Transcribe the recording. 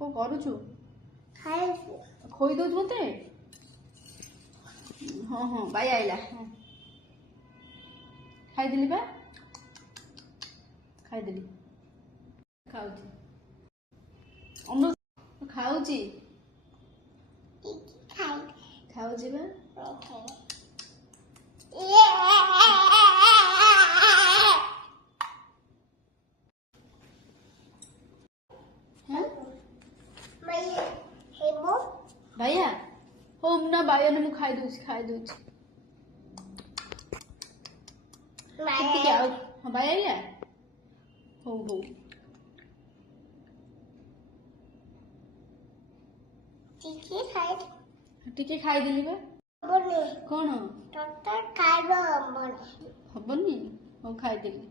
କଣ କରୁଛୁ? ଖାଇଛୁ ଖୋଇ ଦଉଛୁ ମତେ? ହଁ ହଁ ବାଇ ଆଇଲା। ଖାଇଦେଲି ବା, ଖାଇଦେଲି। ଖାଉଛି ଅମୃତ ଖାଉଛି। ଖାଉଛି ବା। ଭାଇଆ ହଉ ନା ବାଇଆନ ମୁଁ ଖାଇଦଉଛି। ସେତିକି ଆଉ ହଁ ବାଇ ଆଇଲା। ହଉ ଟିକେ ଖାଇଦେଲି ବା। କଣ ଖାଇବା ହବନି? ହଉ ଖାଇଦେଲି।